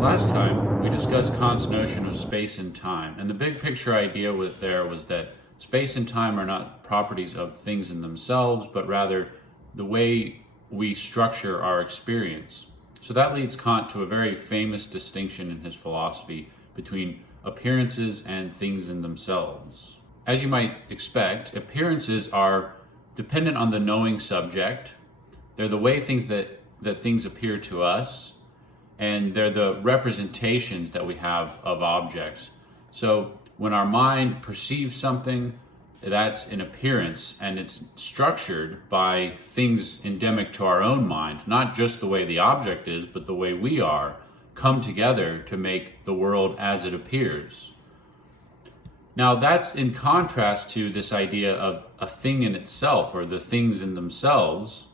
Last time, we discussed Kant's notion of space and time, and the big picture idea was that space and time are not properties of things in themselves, but rather the way we structure our experience. So that leads Kant to a very famous distinction in his philosophy between appearances and things in themselves. As you might expect, appearances are dependent on the knowing subject. They're the way that things appear to us, and they're the representations that we have of objects. So when our mind perceives something, that's an appearance, and it's structured by things endemic to our own mind, not just the way the object is, but the way we are, come together to make the world as it appears. Now that's in contrast to this idea of a thing in itself, or the things in themselves.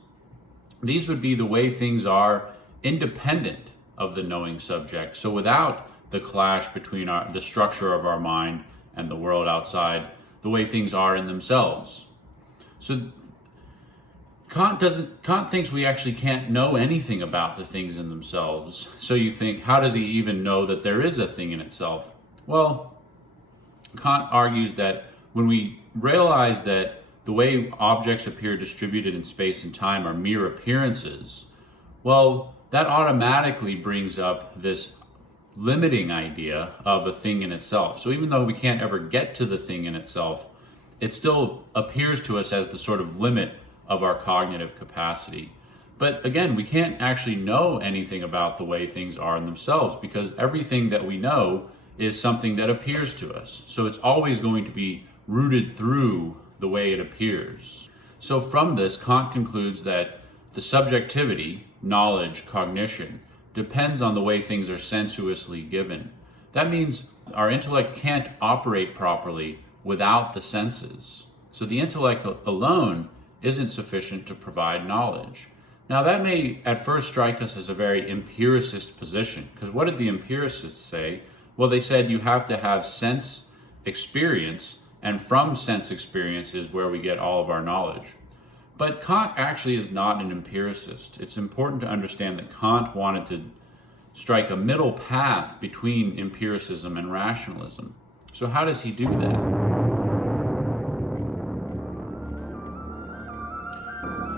These would be the way things are independent of the knowing subject. So without the clash between the structure of our mind and the world outside, the way things are in themselves. So Kant thinks we actually can't know anything about the things in themselves. So you think, how does he even know that there is a thing in itself? Well, Kant argues that when we realize that the way objects appear distributed in space and time are mere appearances, well, that automatically brings up this limiting idea of a thing in itself. So even though we can't ever get to the thing in itself, it still appears to us as the sort of limit of our cognitive capacity. But again, we can't actually know anything about the way things are in themselves, because everything that we know is something that appears to us. So it's always going to be rooted through the way it appears. So from this, Kant concludes that the subjectivity, knowledge, cognition, depends on the way things are sensuously given. That means our intellect can't operate properly without the senses. So the intellect alone isn't sufficient to provide knowledge. Now that may at first strike us as a very empiricist position, because what did the empiricists say? Well, they said you have to have sense experience, and from sense experience is where we get all of our knowledge. But Kant actually is not an empiricist. It's important to understand that Kant wanted to strike a middle path between empiricism and rationalism. So how does he do that?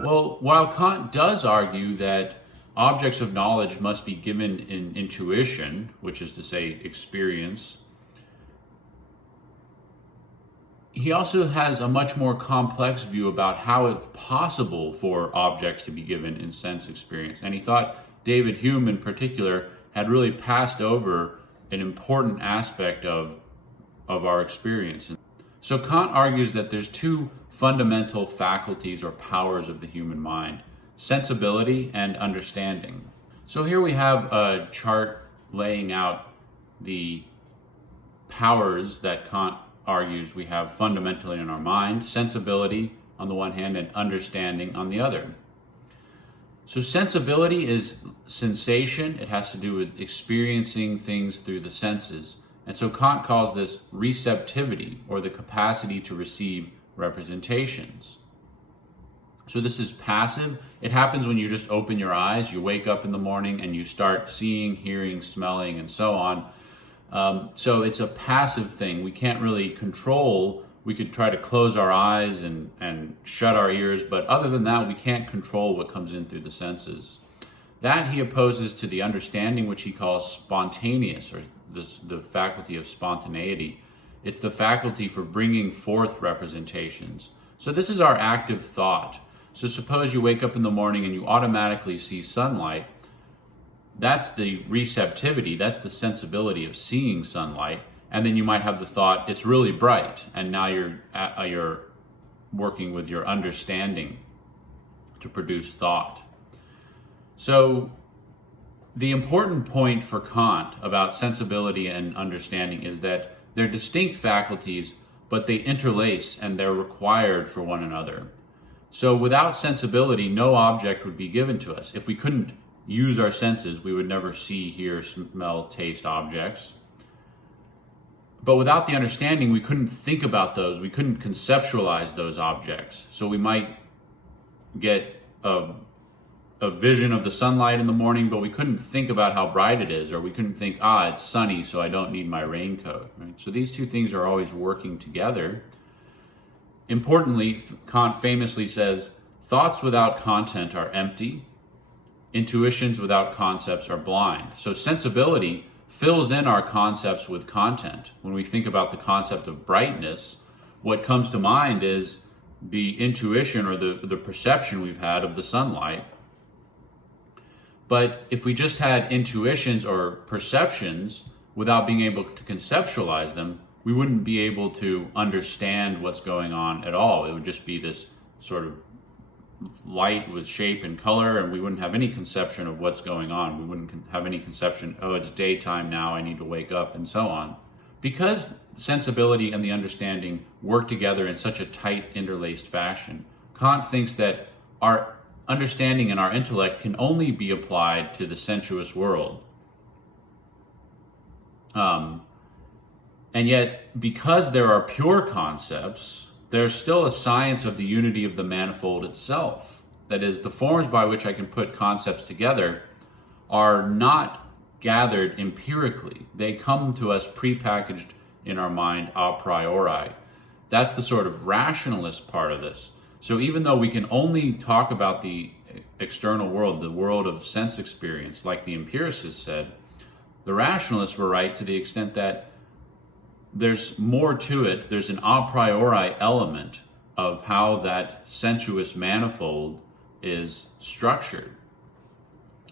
Well, while Kant does argue that objects of knowledge must be given in intuition, which is to say experience, he also has a much more complex view about how it's possible for objects to be given in sense experience. And he thought David Hume in particular had really passed over an important aspect of our experience. So Kant argues that there's two fundamental faculties or powers of the human mind: sensibility and understanding. So here we have a chart laying out the powers that Kant argues we have fundamentally in our mind: sensibility on the one hand and understanding on the other. So sensibility is sensation. It has to do with experiencing things through the senses. And so Kant calls this receptivity, or the capacity to receive representations. So this is passive. It happens when you just open your eyes, you wake up in the morning and you start seeing, hearing, smelling, and so on. So it's a passive thing. We can't really control. We could try to close our eyes and shut our ears, but other than that, we can't control what comes in through the senses. That he opposes to the understanding, which he calls spontaneous, or the faculty of spontaneity. It's the faculty for bringing forth representations. So this is our active thought. So suppose you wake up in the morning and you automatically see sunlight. That's the receptivity, that's the sensibility of seeing sunlight. And then you might have the thought, it's really bright, and now you're working with your understanding to produce thought. So the important point for Kant about sensibility and understanding is that they're distinct faculties, but they interlace and they're required for one another. So without sensibility, no object would be given to us. If we couldn't use our senses, we would never see, hear, smell, taste objects. But without the understanding, we couldn't think about those. We couldn't conceptualize those objects. So we might get a a vision of the sunlight in the morning, but we couldn't think about how bright it is, or we couldn't think, it's sunny, so I don't need my raincoat. Right? So these two things are always working together. Importantly, Kant famously says, thoughts without content are empty. Intuitions without concepts are blind. So sensibility fills in our concepts with content. When we think about the concept of brightness, what comes to mind is the intuition or the perception we've had of the sunlight. But if we just had intuitions or perceptions without being able to conceptualize them, we wouldn't be able to understand what's going on at all. It would just be this sort of light with shape and color, and we wouldn't have any conception of what's going on. We wouldn't have any conception, it's daytime now, I need to wake up, and so on. Because sensibility and the understanding work together in such a tight, interlaced fashion, Kant thinks that our understanding and our intellect can only be applied to the sensuous world. And yet, because there are pure concepts, there's still a science of the unity of the manifold itself. That is, the forms by which I can put concepts together are not gathered empirically. They come to us prepackaged in our mind a priori. That's the sort of rationalist part of this. So even though we can only talk about the external world, the world of sense experience, like the empiricists said, the rationalists were right to the extent that there's more to it. There's an a priori element of how that sensuous manifold is structured.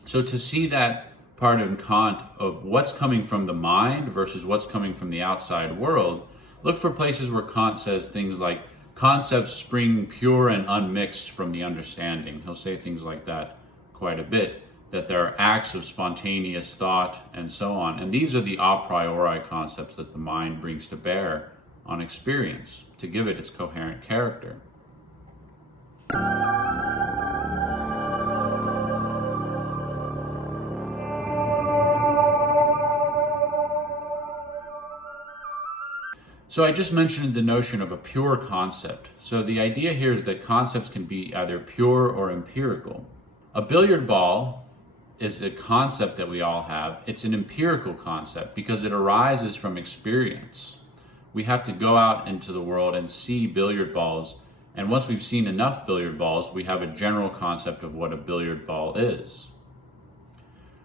So to see that part in Kant of what's coming from the mind versus what's coming from the outside world, look for places where Kant says things like, concepts spring pure and unmixed from the understanding. He'll say things like that quite a bit, that there are acts of spontaneous thought and so on. And these are the a priori concepts that the mind brings to bear on experience to give it its coherent character. So I just mentioned the notion of a pure concept. So the idea here is that concepts can be either pure or empirical. A billiard ball is a concept that we all have. It's an empirical concept because it arises from experience. We have to go out into the world and see billiard balls. And once we've seen enough billiard balls, we have a general concept of what a billiard ball is.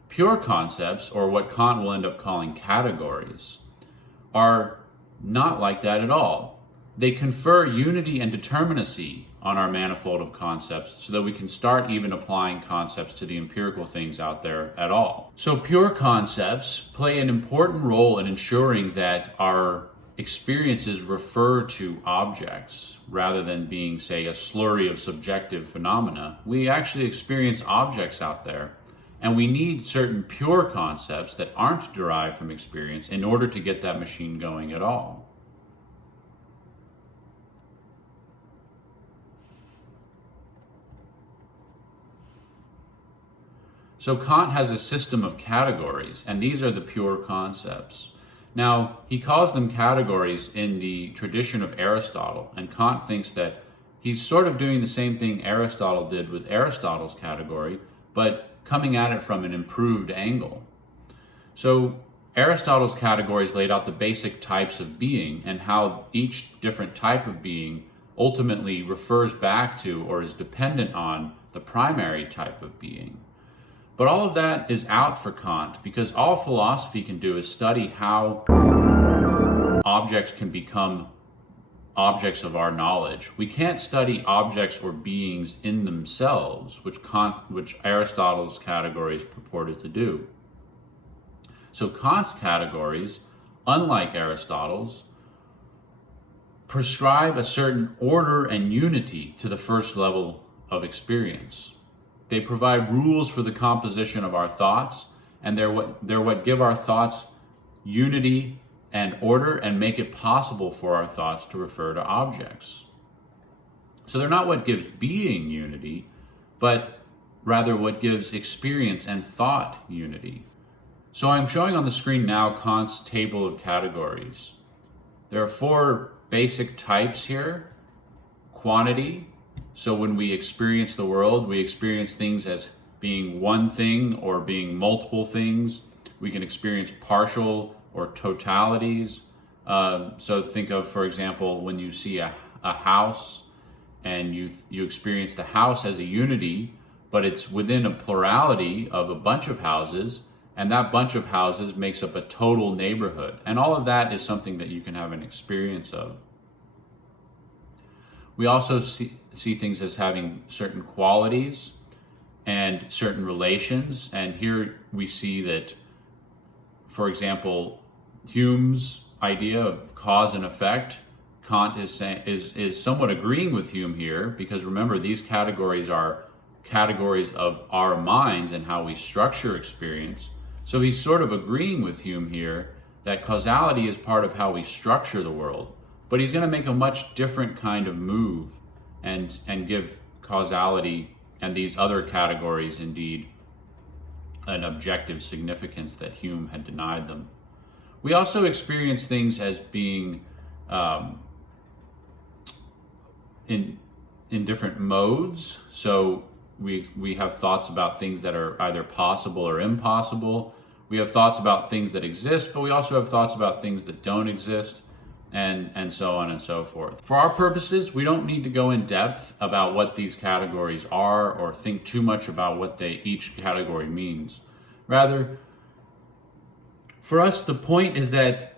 Pure concepts, or what Kant will end up calling categories, are not like that at all. They confer unity and determinacy on our manifold of concepts so that we can start even applying concepts to the empirical things out there at all. So pure concepts play an important role in ensuring that our experiences refer to objects rather than being, say, a slurry of subjective phenomena. We actually experience objects out there, and we need certain pure concepts that aren't derived from experience in order to get that machine going at all. So Kant has a system of categories, and these are the pure concepts. Now, he calls them categories in the tradition of Aristotle, and Kant thinks that he's sort of doing the same thing Aristotle did with Aristotle's category, but coming at it from an improved angle. So Aristotle's categories laid out the basic types of being and how each different type of being ultimately refers back to or is dependent on the primary type of being. But all of that is out for Kant because all philosophy can do is study how objects can become objects of our knowledge. We can't study objects or beings in themselves, which Aristotle's categories purported to do. So Kant's categories, unlike Aristotle's, prescribe a certain order and unity to the first level of experience. They provide rules for the composition of our thoughts, and they're what give our thoughts unity and order and make it possible for our thoughts to refer to objects. So they're not what gives being unity, but rather what gives experience and thought unity. So I'm showing on the screen now Kant's table of categories. There are 4 basic types here. Quantity. So when we experience the world, we experience things as being one thing or being multiple things. We can experience partial or totalities. So think of, for example, when you see a house and you experience the house as a unity, but it's within a plurality of a bunch of houses, and that bunch of houses makes up a total neighborhood. And all of that is something that you can have an experience of. We also see things as having certain qualities and certain relations. And here we see that, for example, Hume's idea of cause and effect, Kant is somewhat agreeing with Hume here, because remember, these categories are categories of our minds and how we structure experience. So he's sort of agreeing with Hume here that causality is part of how we structure the world, but he's going to make a much different kind of move and give causality and these other categories indeed an objective significance that Hume had denied them. We also experience things as being in different modes. So we have thoughts about things that are either possible or impossible. We have thoughts about things that exist, but we also have thoughts about things that don't exist, and so on and so forth. For our purposes, we don't need to go in depth about what these categories are or think too much about what each category means. Rather, for us, the point is that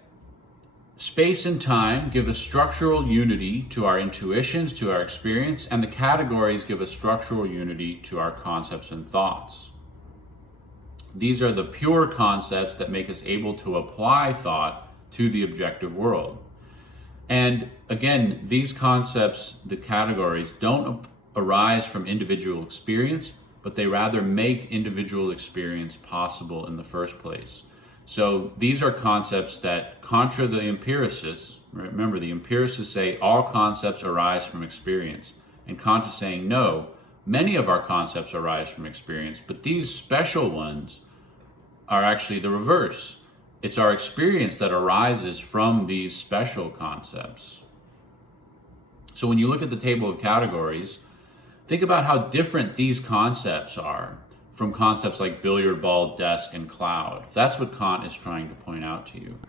space and time give a structural unity to our intuitions, to our experience, and the categories give a structural unity to our concepts and thoughts. These are the pure concepts that make us able to apply thought to the objective world. And again, these concepts, the categories, don't arise from individual experience, but they rather make individual experience possible in the first place. So these are concepts that, contra the empiricists, remember the empiricists say all concepts arise from experience, and Kant is saying no, many of our concepts arise from experience, but these special ones are actually the reverse. It's our experience that arises from these special concepts. So when you look at the table of categories, think about how different these concepts are from concepts like billiard ball, desk, and cloud. That's what Kant is trying to point out to you.